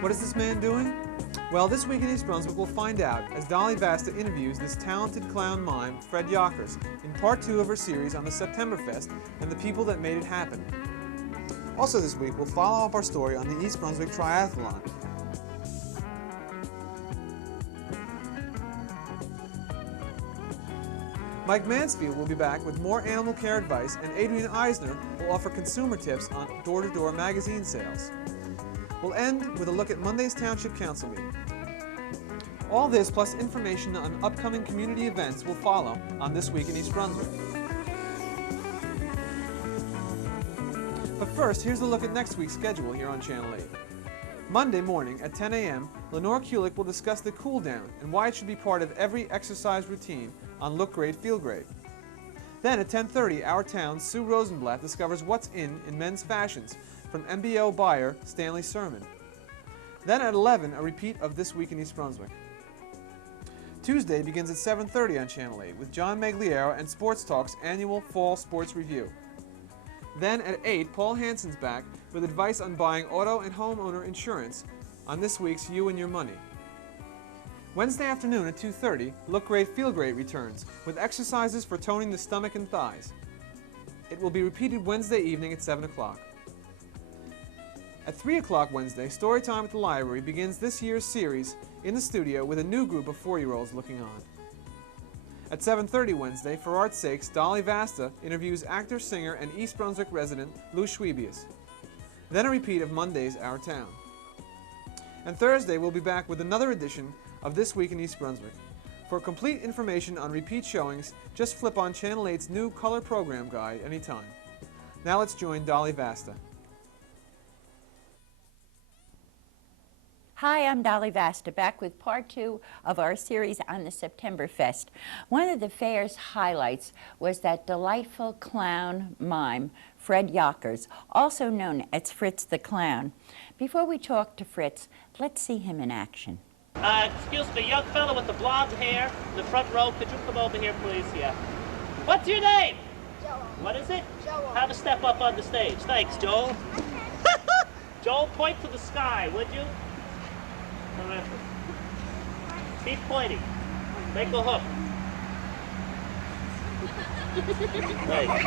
What is this man doing? Well, this week in East Brunswick we'll find out as Dolly Vasta interviews this talented clown mime, Fred Yockers, in part 2 of her series on the Septemberfest and the people that made it happen. Also this week we'll follow up our story on the East Brunswick Triathalon. Mike Mansfield will be back with more animal care advice, and Adrian Eisner will offer consumer tips on door-to-door magazine sales. We'll end with a look at Monday's Township Council meeting. All this plus information on upcoming community events will follow on This Week in East Brunswick. But first, here's a look at next week's schedule here on Channel 8. Monday morning at 10 a.m., Lenore Kulik will discuss the cool down and why it should be part of every exercise routine on Look Great, Feel Great. Then at 10:30, our town's Sue Rosenblatt discovers what's in men's fashions from MBO buyer Stanley Sermon. Then at 11, a repeat of This Week in East Brunswick. Tuesday begins at 7:30 on Channel 8 with John Magliero and Sports Talk's annual Fall Sports Review. Then at 8, Paul Hansen's back with advice on buying auto and homeowner insurance on this week's You and Your Money. Wednesday afternoon at 2:30, Look Great, Feel Great returns with exercises for toning the stomach and thighs. It will be repeated Wednesday evening at 7 o'clock. At 3 o'clock Wednesday, Storytime at the Library begins this year's series in the studio with a new group of 4-year-olds looking on. At 7:30 Wednesday, for art's sakes, Dolly Vasta interviews actor, singer, and East Brunswick resident Lou Schwebius. Then a repeat of Monday's Our Town. And Thursday, we'll be back with another edition of This Week in East Brunswick. For complete information on repeat showings, just flip on Channel 8's new color program guide anytime. Now let's join Dolly Vasta. Hi, I'm Dolly Vasta, back with part 2 of our series on the Septemberfest. One of the fair's highlights was that delightful clown mime, Fred Yockers, also known as Fritz the Clown. Before we talk to Fritz, let's see him in action. Excuse me, young fellow with the blonde hair in the front row, could you come over here, please? Yeah. What's your name? Joel. What is it? Joel. Have a step up on the stage. Thanks, Joel. Joel, point to the sky, would you? Terrific. Keep pointing. Make a hook. Thanks.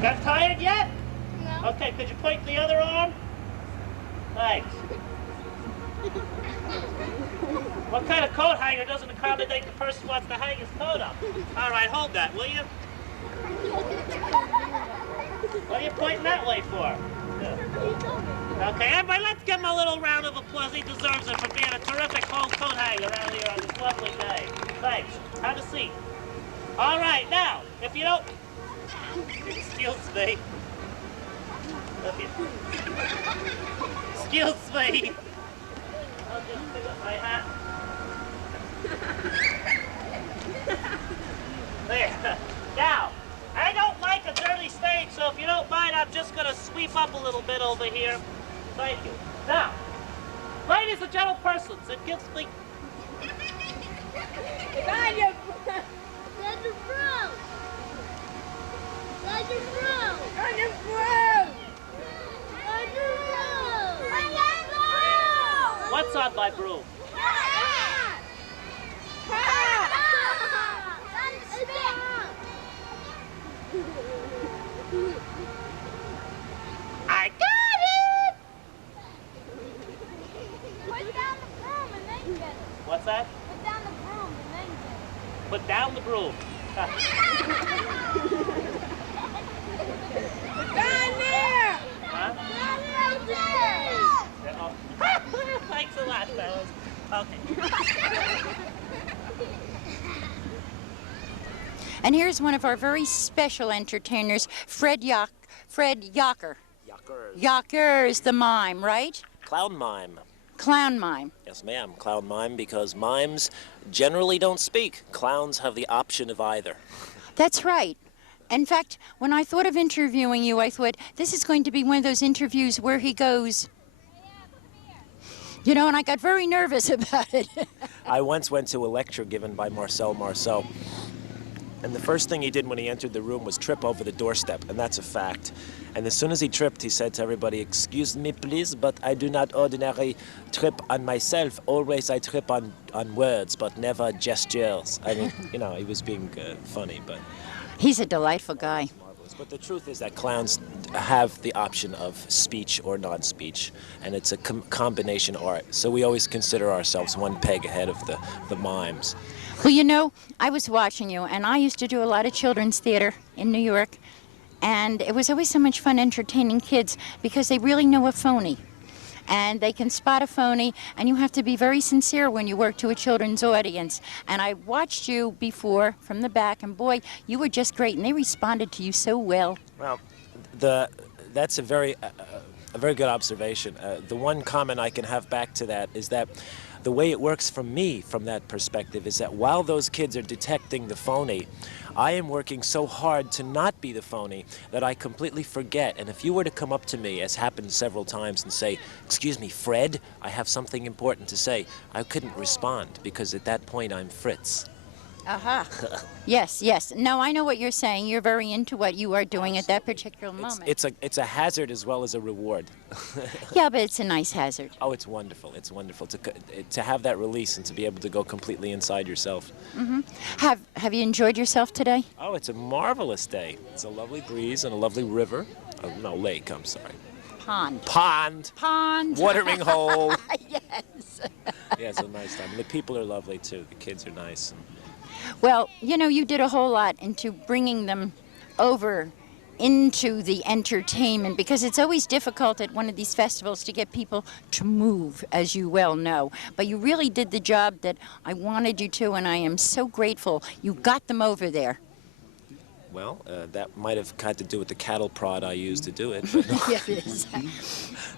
Got tired yet? No. Okay, could you point the other arm? Thanks. What kind of coat hanger doesn't accommodate the person who wants to hang his coat up? All right, hold that, will you? What are you pointing that way for? Yeah. Okay, everybody, let's give him a little round of applause. He deserves it for being a terrific home coat hanger around here on this lovely day. Thanks. Have a seat. All right, now, if you don't... Excuse me. Excuse me. I'll just pick up my hat. There. Now, I don't like a dirty stage, so if you don't mind, I'm just going to sweep up a little bit over here. Thank you. Now, ladies and gentlepersons, it gives me... Daniel! Daniel Brown! Daniel Brown! Daniel Brown! Daniel Brown! Daniel Brown! What's on my broom? I got it! Put down the broom and then get it. What's that? Put down the broom and then get it. Put down the broom. Down there! Huh? Down there! Oh. Thanks a lot, fellas. Okay. And here's one of our very special entertainers, Fred Yocker. Yockers. Yockers, the mime, right? Clown mime. Clown mime. Yes, ma'am. Clown mime, because mimes generally don't speak. Clowns have the option of either. That's right. In fact, when I thought of interviewing you, I thought, this is going to be one of those interviews where he goes, you know, and I got very nervous about it. I once went to a lecture given by Marcel Marceau, And the first thing he did when he entered the room was trip over the doorstep, and that's a fact. And as soon as he tripped, he said to everybody, "Excuse me, please, but I do not ordinarily trip on myself. Always I trip on words, but never gestures." I mean, you know, he was being funny, but... He's a delightful guy. But the truth is that clowns have the option of speech or non-speech, and it's a combination art. So we always consider ourselves one peg ahead of the mimes. Well, you know, I was watching you, and I used to do a lot of children's theater in New York, and it was always so much fun entertaining kids because they really know a phony. And they can spot a phony, and you have to be very sincere when you work to a children's audience. And I watched you before from the back, and boy, you were just great, and they responded to you so well. Well, that's a very good observation. The one comment I can have back to that is that the way it works for me from that perspective is that while those kids are detecting the phony, I am working so hard to not be the phony that I completely forget. And if you were to come up to me, as happened several times, and say, "Excuse me, Fred, I have something important to say," I couldn't respond because at that point I'm Fritz. Aha. Yes, yes. No, I know what you're saying. You're very into what you are doing at that particular moment. It's a hazard as well as a reward. Yeah, but it's a nice hazard. Oh, it's wonderful. It's wonderful to have that release and to be able to go completely inside yourself. Mm-hmm. Have you enjoyed yourself today? Oh, it's a marvelous day. It's a lovely breeze and a lovely river. Oh, no, lake, I'm sorry. Pond. Pond. Pond. Watering hole. Yes. Yeah, it's a nice time. And the people are lovely, too. The kids are nice. Well, you know, you did a whole lot into bringing them over into the entertainment, because it's always difficult at one of these festivals to get people to move, as you well know. But you really did the job that I wanted you to, and I am so grateful you got them over there. Well, that might have had to do with the cattle prod I used to do it. But no. Yes, it is.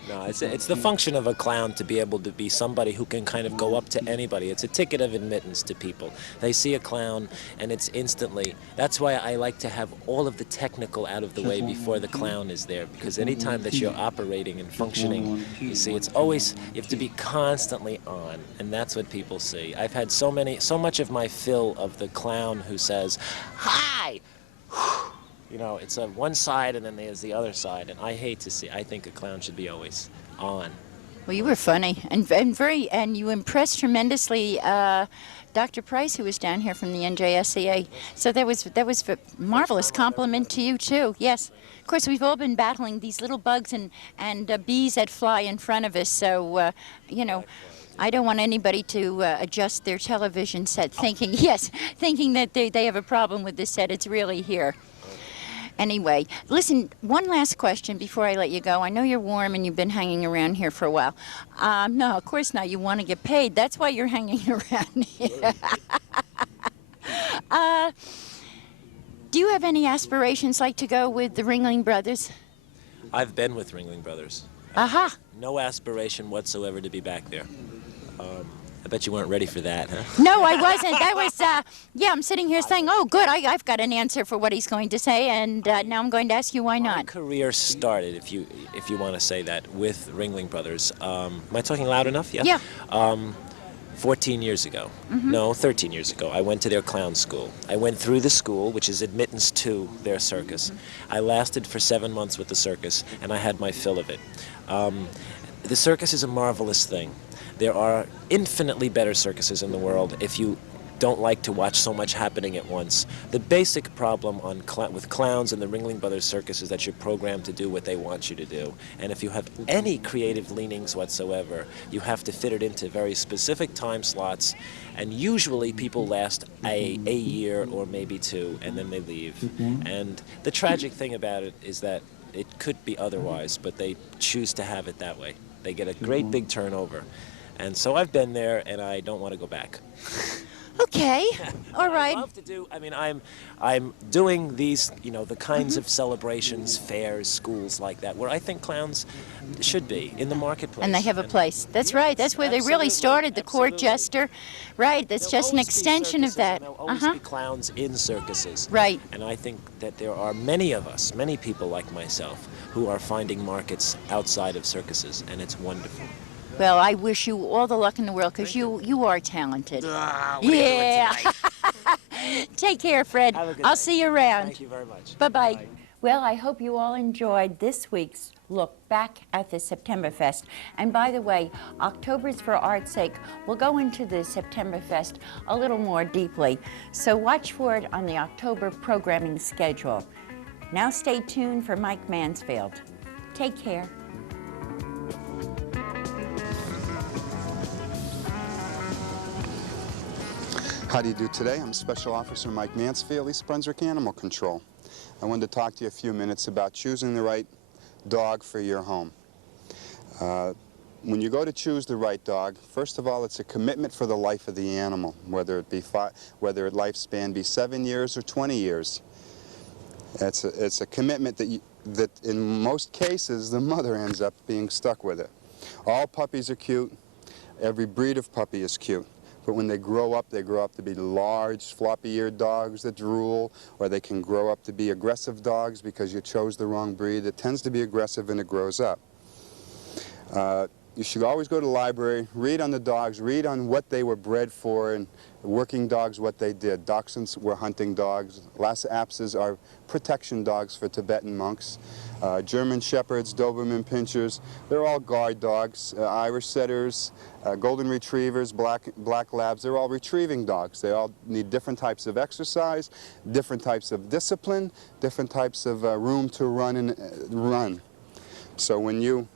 No, it's the function of a clown to be able to be somebody who can kind of go up to anybody. It's a ticket of admittance to people. They see a clown, and it's instantly... That's why I like to have all of the technical out of the way before the clown is there, because anytime that you're operating and functioning, you see, it's always... You have to be constantly on, and that's what people see. I've had so much of my fill of the clown who says, "Hi!" You know, it's one side and then there's the other side, and I hate to see. I think a clown should be always on. Well, you were funny and you impressed tremendously Dr. Price, who was down here from the NJSCA. So that was a marvelous compliment to you too. Yes, of course we've all been battling these little bugs and bees that fly in front of us. So you know, I don't want anybody to adjust their television set thinking that they have a problem with this set. It's really here. Anyway, listen, one last question before I let you go. I know you're warm and you've been hanging around here for a while. No, of course not. You want to get paid. That's why you're hanging around here. Do you have any aspirations like to go with the Ringling Brothers? I've been with Ringling Brothers. Aha. No aspiration whatsoever to be back there. I bet you weren't ready for that, huh? No, I wasn't. That was, yeah, I'm sitting here saying, oh, good, I've got an answer for what he's going to say, and now I'm going to ask you why not. My career started, if you want to say that, with Ringling Brothers. Am I talking loud enough? Yeah. Yeah. 14 years ago. Mm-hmm. No, 13 years ago. I went to their clown school. I went through the school, which is admittance to their circus. I lasted for 7 months with the circus, and I had my fill of it. The circus is a marvelous thing. There are infinitely better circuses in the world if you don't like to watch so much happening at once. The basic problem with clowns and the Ringling Brothers Circus is that you're programmed to do what they want you to do. And if you have any creative leanings whatsoever, you have to fit it into very specific time slots. And usually people last a year or maybe 2, and then they leave. And the tragic thing about it is that it could be otherwise, but they choose to have it that way. They get a great big turnover. And so I've been there, and I don't want to go back. Okay, all right. I love to do. I mean, I'm doing these, you know, the kinds of celebrations, fairs, schools like that, where I think clowns should be in the marketplace. And they have a place. That's right. That's where they really started, the court jester. Right. That's just an extension of that. There'll always be clowns in circuses. Right. And I think that there are many of us, many people like myself, who are finding markets outside of circuses, and it's wonderful. Well, I wish you all the luck in the world, because you are talented. What Yeah. are you doing tonight? Take care, Fred. Have a good I'll night. see you around. Thank you very much. Bye-bye. Bye. Well, I hope you all enjoyed this week's look back at the Septemberfest. And by the way, October's for Art's sake. We'll go into the Septemberfest a little more deeply. So watch for it on the October programming schedule. Now stay tuned for Mike Mansfield. Take care. How do you do today? I'm Special Officer Mike Mansfield, East Brunswick Animal Control. I wanted to talk to you a few minutes about choosing the right dog for your home. When you go to choose the right dog, first of all, it's a commitment for the life of the animal, whether it lifespan be 7 years or 20 years. It's a commitment that in most cases the mother ends up being stuck with it. All puppies are cute. Every breed of puppy is cute. But when they grow up to be large, floppy-eared dogs that drool, or they can grow up to be aggressive dogs because you chose the wrong breed. It tends to be aggressive when it grows up. You should always go to the library, read on the dogs, read on what they were bred for, and working dogs, what they did. Dachshunds were hunting dogs. Lhasa Apsos are protection dogs for Tibetan monks. German Shepherds, Doberman Pinschers, they're all guard dogs. Irish Setters, Golden Retrievers, Black Labs, they're all retrieving dogs. They all need different types of exercise, different types of discipline, different types of room to run. So when you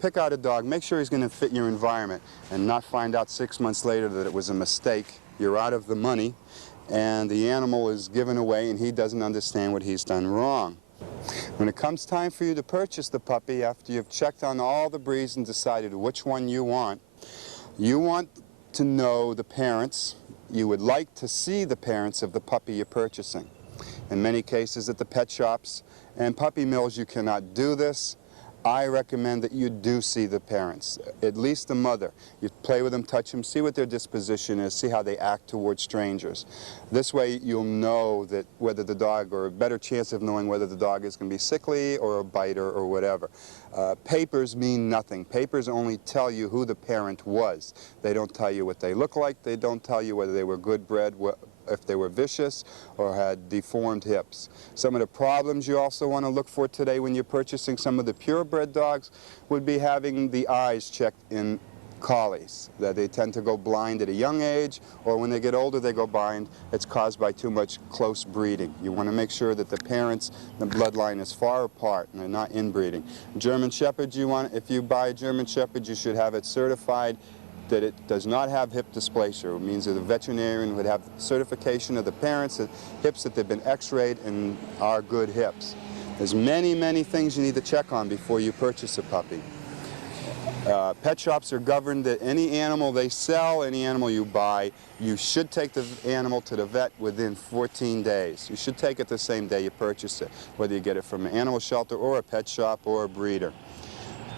pick out a dog, make sure he's going to fit your environment and not find out 6 months later that it was a mistake. You're out of the money and the animal is given away and he doesn't understand what he's done wrong. When it comes time for you to purchase the puppy, after you've checked on all the breeds and decided which one you want to know the parents. You would like to see the parents of the puppy you're purchasing. In many cases at the pet shops and puppy mills you cannot do this. I recommend that you do see the parents, at least the mother. You play with them, touch them, see what their disposition is, see how they act towards strangers. This way you'll know that whether the dog, or a better chance of knowing whether the dog is going to be sickly or a biter or whatever. Papers mean nothing. Papers only tell you who the parent was. They don't tell you what they look like. They don't tell you whether they were good bred, if they were vicious or had deformed hips. Some of the problems you also want to look for today when you're purchasing some of the purebred dogs would be having the eyes checked in collies, that they tend to go blind at a young age, or when they get older they go blind. It's caused by too much close breeding. You want to make sure that the parents, the bloodline is far apart and they're not inbreeding. German Shepherds, if you buy a German Shepherd, you should have it certified that it does not have hip dysplasia. It means that the veterinarian would have certification of the parents, the hips that they've been x-rayed and are good hips. There's many, many things you need to check on before you purchase a puppy. Pet shops are governed that any animal they sell, any animal you buy, you should take the animal to the vet within 14 days. You should take it the same day you purchase it, whether you get it from an animal shelter or a pet shop or a breeder.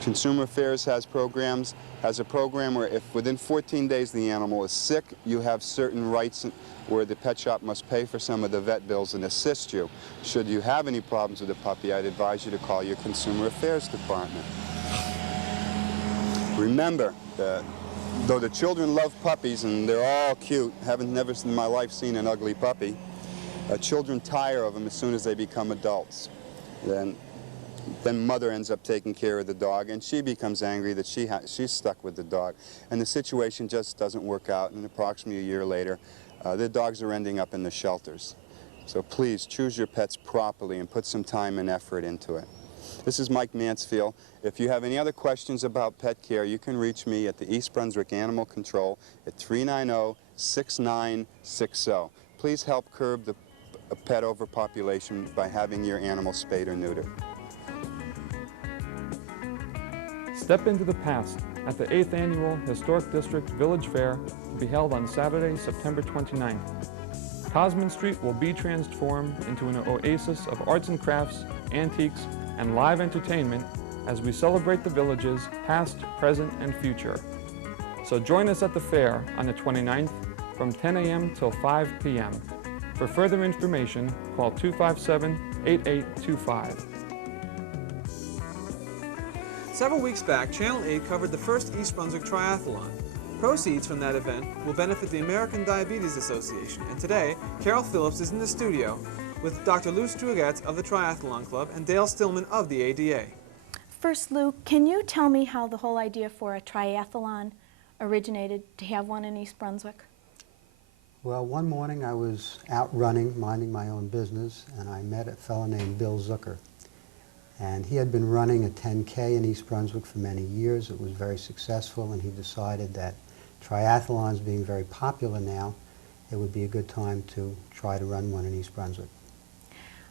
Consumer Affairs has a program where if within 14 days the animal is sick, you have certain rights where the pet shop must pay for some of the vet bills and assist you. Should you have any problems with the puppy, I'd advise you to call your Consumer Affairs department. Remember, though the children love puppies and they're all cute, haven't never in my life seen an ugly puppy, children tire of them as soon as they become adults. Then mother ends up taking care of the dog and she becomes angry that she's stuck with the dog. And the situation just doesn't work out, and approximately a year later, the dogs are ending up in the shelters. So please choose your pets properly and put some time and effort into it. This is Mike Mansfield. If you have any other questions about pet care, you can reach me at the East Brunswick Animal Control at 390-6960. Please help curb the pet overpopulation by having your animal spayed or neutered. Step into the past at the 8th Annual Historic District Village Fair to be held on Saturday, September 29th. Cosman Street will be transformed into an oasis of arts and crafts, antiques, and live entertainment as we celebrate the village's past, present, and future. So join us at the fair on the 29th from 10 a.m. till 5 p.m. For further information, call 257-8825. Several weeks back, Channel 8 covered the first East Brunswick Triathalon. Proceeds from that event will benefit the American Diabetes Association, and today, Carol Phillips is in the studio with Dr. Lou Strugatz of the Triathalon Club and Dale Stillman of the ADA. First, Lou, can you tell me how the whole idea for a triathlon originated, to have one in East Brunswick? Well, one morning I was out running, minding my own business, and I met a fellow named Bill Zucker. And he had been running a 10K in East Brunswick for many years. It was very successful, and he decided that triathlons being very popular now, it would be a good time to try to run one in East Brunswick.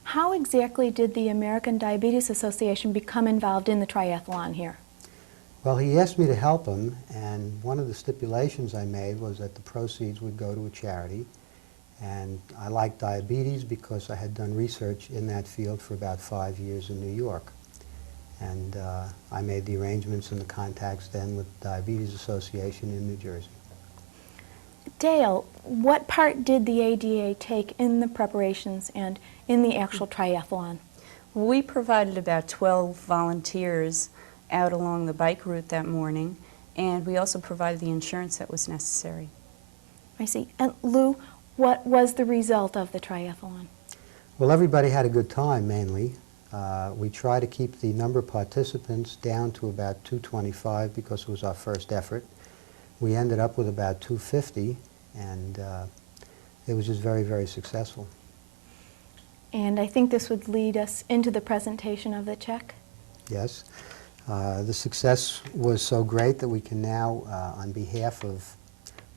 How exactly did the American Diabetes Association become involved in the triathlon here? Well, he asked me to help him, and one of the stipulations I made was that the proceeds would go to a charity. And I liked diabetes because I had done research in that field for about 5 years in New York. And I made the arrangements and the contacts then with the Diabetes Association in New Jersey. Dale, what part did the ADA take in the preparations and in the actual triathlon? We provided about 12 volunteers out along the bike route that morning, and we also provided the insurance that was necessary. I see. And Lou, what was the result of the triathlon? Well, everybody had a good time, mainly. We tried to keep the number of participants down to about 225 because it was our first effort. We ended up with about 250, and it was just very, very successful. And I think this would lead us into the presentation of the check. Yes. The success was so great that we can now, on behalf of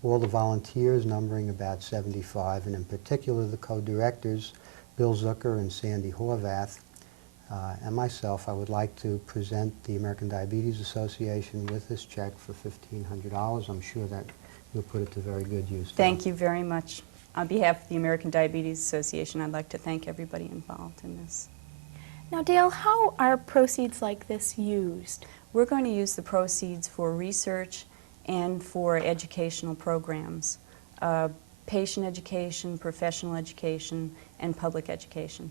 all the volunteers, numbering about 75, and in particular the co-directors, Bill Zucker and Sandy Horvath, and myself, I would like to present the American Diabetes Association with this check for $1,500. I'm sure that you'll put it to very good use. Thank you very much. On behalf of the American Diabetes Association, I'd like to thank everybody involved in this. Now, Dale, how are proceeds like this used? We're going to use the proceeds for research and for educational programs, patient education, professional education, and public education.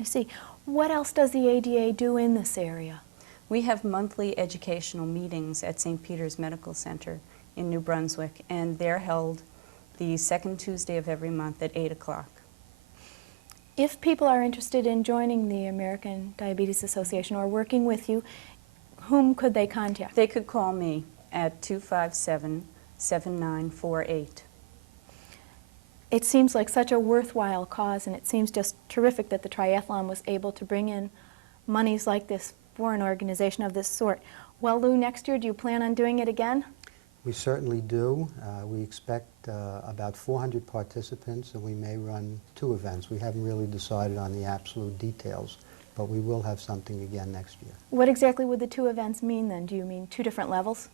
I see. What else does the ADA do in this area? We have monthly educational meetings at St. Peter's Medical Center in New Brunswick, and they're held the second Tuesday of every month at 8 o'clock. If people are interested in joining the American Diabetes Association or working with you, whom could they contact? They could call me at 257-7948. It seems like such a worthwhile cause, and it seems just terrific that the triathlon was able to bring in monies like this for an organization of this sort. Well, Lou, next year, do you plan on doing it again? We certainly do. We expect about 400 participants, and we may run 2 events. We haven't really decided on the absolute details, but we will have something again next year. What exactly would the 2 events mean then? Do you mean 2 different levels?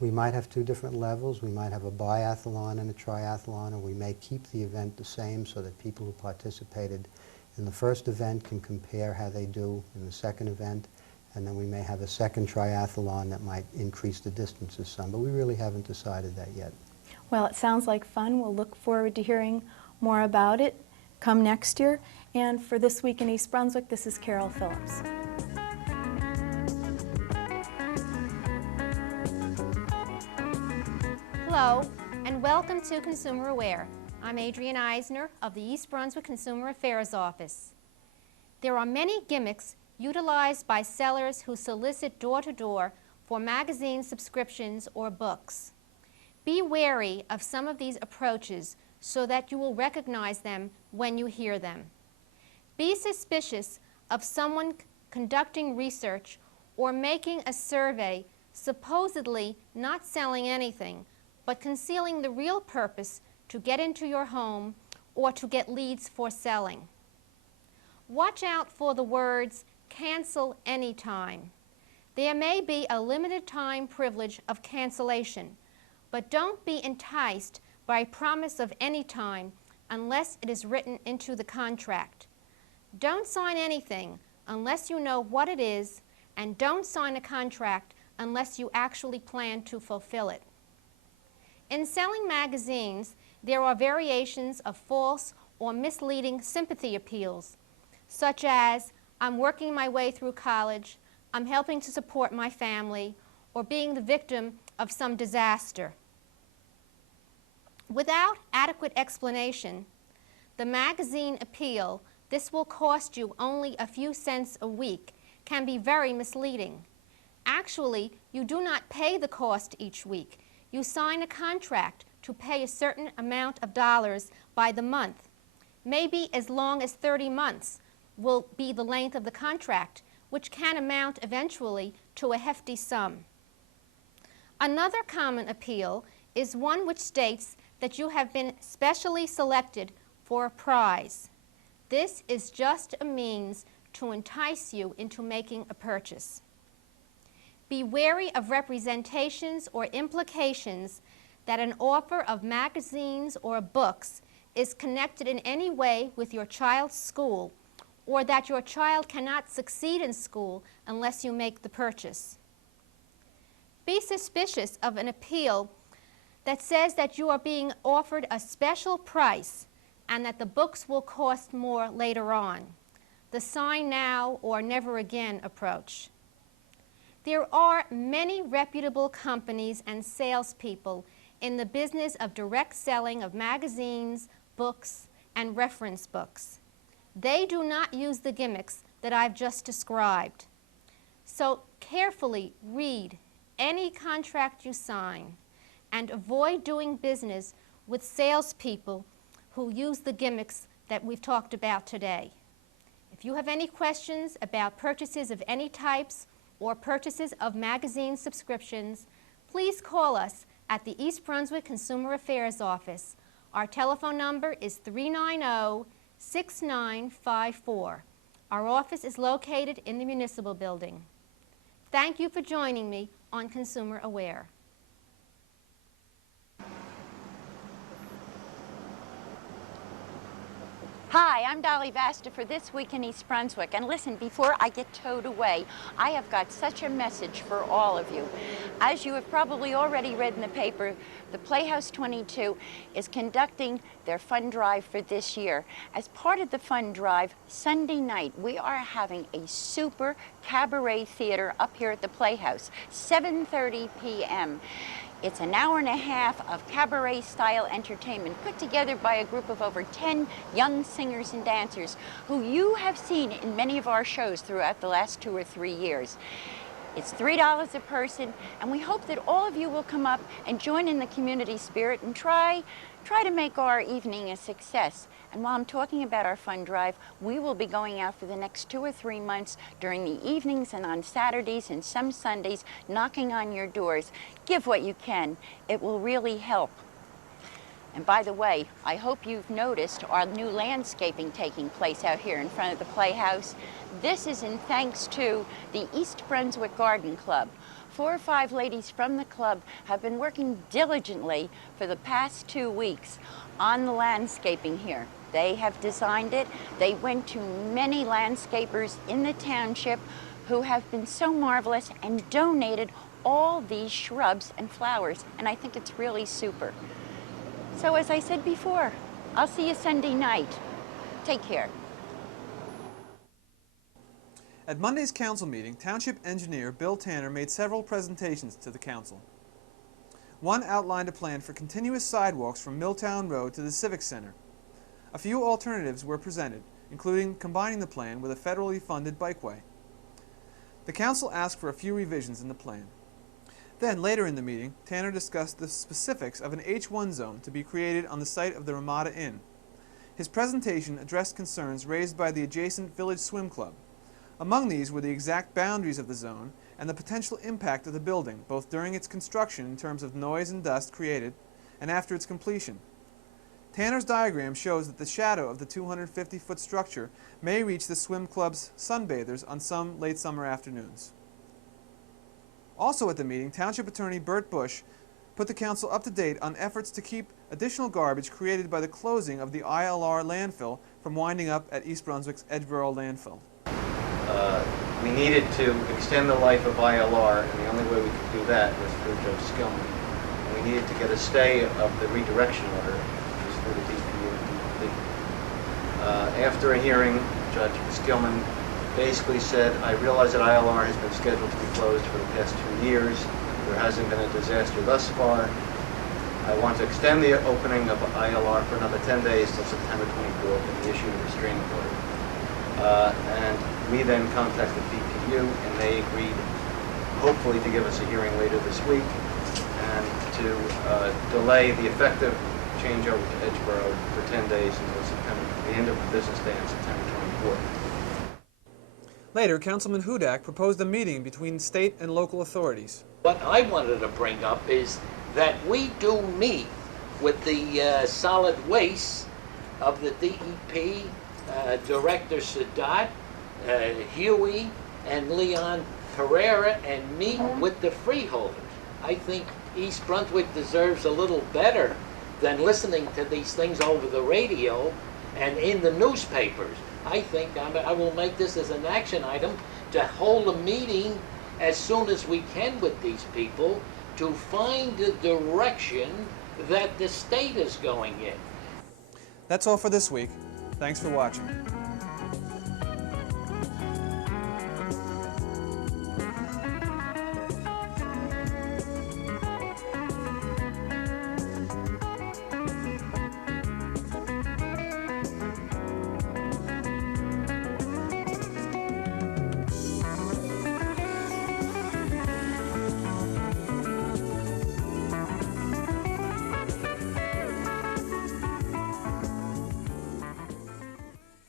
We might have 2 different levels. We might have a biathlon and a triathlon, or we may keep the event the same so that people who participated in the first event can compare how they do in the second event. And then we may have a second triathlon that might increase the distances some, but we really haven't decided that yet. Well, it sounds like fun. We'll look forward to hearing more about it come next year. And for This Week in East Brunswick, this is Carol Phillips. Hello, and welcome to Consumer Aware. I'm Adrienne Eisner of the East Brunswick Consumer Affairs Office. There are many gimmicks utilized by sellers who solicit door-to-door for magazine subscriptions or books. Be wary of some of these approaches so that you will recognize them when you hear them. Be suspicious of someone conducting research or making a survey supposedly not selling anything, but concealing the real purpose to get into your home or to get leads for selling. Watch out for the words "cancel anytime." There may be a limited time privilege of cancellation, but don't be enticed by a promise of any time unless it is written into the contract. Don't sign anything unless you know what it is, and don't sign a contract unless you actually plan to fulfill it. In selling magazines, there are variations of false or misleading sympathy appeals, such as "I'm working my way through college," "I'm helping to support my family," or "being the victim of some disaster." Without adequate explanation, the magazine appeal, "This will cost you only a few cents a week," can be very misleading. Actually, you do not pay the cost each week. You sign a contract to pay a certain amount of dollars by the month. Maybe as long as 30 months will be the length of the contract, which can amount eventually to a hefty sum. Another common appeal is one which states that you have been specially selected for a prize. This is just a means to entice you into making a purchase. Be wary of representations or implications that an offer of magazines or books is connected in any way with your child's school, or that your child cannot succeed in school unless you make the purchase. Be suspicious of an appeal that says that you are being offered a special price and that the books will cost more later on. The sign now or never again approach. There are many reputable companies and salespeople in the business of direct selling of magazines, books, and reference books. They do not use the gimmicks that I've just described. So carefully read any contract you sign and avoid doing business with salespeople who use the gimmicks that we've talked about today. If you have any questions about purchases of any types or purchases of magazine subscriptions, please call us at the East Brunswick Consumer Affairs Office. Our telephone number is 390-6954. Our office is located in the Municipal Building. Thank you for joining me on Consumer Aware. Hi, I'm Dolly Vasta for This Week in East Brunswick. And listen, before I get towed away, I have got such a message for all of you. As you have probably already read in the paper, the Playhouse 22 is conducting their fund drive for this year. As part of the fund drive, Sunday night, we are having a super cabaret theater up here at the Playhouse, 7:30 p.m. It's an hour and a half of cabaret-style entertainment put together by a group of over 10 young singers and dancers who you have seen in many of our shows throughout the last 2 or 3 years. It's $3 a person, and we hope that all of you will come up and join in the community spirit and try to make our evening a success. And while I'm talking about our fund drive, we will be going out for the next 2 or 3 months during the evenings and on Saturdays and some Sundays, knocking on your doors. Give what you can. It will really help. And by the way, I hope you've noticed our new landscaping taking place out here in front of the Playhouse. This is in thanks to the East Brunswick Garden Club. 4 or 5 ladies from the club have been working diligently for the past 2 weeks on the landscaping here. They have designed it. They went to many landscapers in the township who have been so marvelous and donated all these shrubs and flowers, and I think it's really super. So as I said before, I'll see you Sunday night. Take care. At Monday's council meeting, Township Engineer Bill Tanner made several presentations to the council. One outlined a plan for continuous sidewalks from Milltown Road to the Civic Center. A few alternatives were presented, including combining the plan with a federally funded bikeway. The council asked for a few revisions in the plan. Then, later in the meeting, Tanner discussed the specifics of an H1 zone to be created on the site of the Ramada Inn. His presentation addressed concerns raised by the adjacent Village Swim Club. Among these were the exact boundaries of the zone and the potential impact of the building, both during its construction in terms of noise and dust created, and after its completion. Tanner's diagram shows that the shadow of the 250-foot structure may reach the swim club's sunbathers on some late summer afternoons. Also at the meeting, Township Attorney Bert Bush put the council up to date on efforts to keep additional garbage created by the closing of the ILR landfill from winding up at East Brunswick's Edgeboro landfill. We needed to extend the life of ILR, and the only way we could do that was through Judge Skillman. And we needed to get a stay of the redirection order, which was through the DPU and DEP. After a hearing, Judge Skillman basically said, I realize that ILR has been scheduled to be closed for the past 2 years. There hasn't been a disaster thus far. I want to extend the opening of ILR for another 10 days till September 24th and the issue of a restraining order. And we then contacted BPU, and they agreed, hopefully, to give us a hearing later this week and to delay the effective changeover to Edgeboro for 10 days until the end of the business day on September 24th. Later, Councilman Hudak proposed a meeting between state and local authorities. What I wanted to bring up is that we do meet with the solid waste of the DEP, Director Sadat, Huey, and Leon Pereira, and meet with the freeholders. I think East Brunswick deserves a little better than listening to these things over the radio and in the newspapers. I think I will make this as an action item to hold a meeting as soon as we can with these people to find the direction that the state is going in. That's all for this week. Thanks for watching.